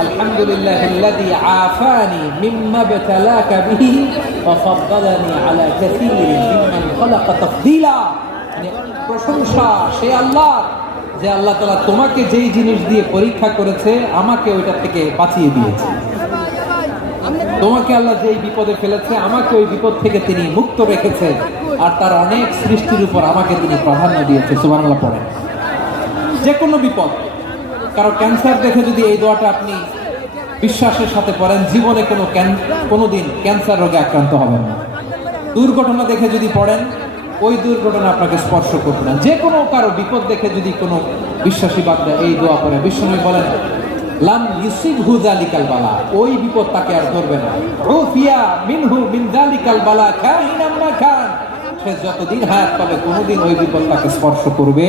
আল্লাযী আফানি মিম্মা বতালাকা বিহি ওয়া ফাদ্দালানি আলা কাসীরিন মিম্মান খালাকা তাফদীলা। মানে প্রশংসা, সে আল্লাহ যে আল্লাহ তাআলা তোমাকে যেই জিনিস দিয়ে পরীক্ষা করেছে, আমাকে ওইটা থেকে বাঁচিয়ে দিয়েছে। তোমাকে আল্লাহ যেই বিপদে ফেলেছে, আমাকে ওই বিপদ থেকে তিনি মুক্ত রেখেছে। আর তার অনেক সৃষ্টির উপর আমাকে তিনি প্রাধান্য দিয়েছে। সুবহানাল্লাহ পড়েন। যে কোনো বিপদ কারও ক্যান্সার দেখে যদি এই দোয়াটা আপনি বিশ্বাসের সাথে পড়েন, জীবনে কোনো কোনো দিন ক্যান্সার রোগে আক্রান্ত হবেন না। দুর্ঘটনা দেখে যদি পড়েন, ওই দুর্ঘটনা আপনাকে স্পর্শ করবে না। যে কোনো কারও বিপদ দেখে যদি কোনো বিশ্বাসী বান্দা এই দোয়া করে বিষ্ণু বলেন, লাম ইউসিব হু বালা। ওই বিপদ তাকে আর ধরবে না। রুফিয়া মিনহু মিন জালিকাল বালা খান সে যতদিন হায়াত পাবে, কোনোদিন ওই বিপদ তাকে স্পর্শ করবে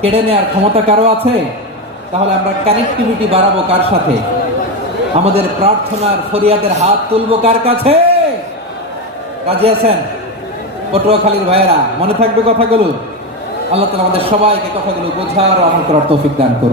কেড়ে নেওয়ার ক্ষমতা কারও আছে? তাহলে আমরা কানেক্টিভিটি বাড়াবো কার সাথে? আমাদের প্রার্থনার ফরিয়াদের হাত তুলবো কার কাছে? কাজে আছেন? পটুয়াখালীর ভাইয়েরা, মনে থাকবে কথাগুলো? আল্লাহ তালা আমাদের সবাইকে কথাগুলো বোঝার আমল করার তৌফিক দান করুন।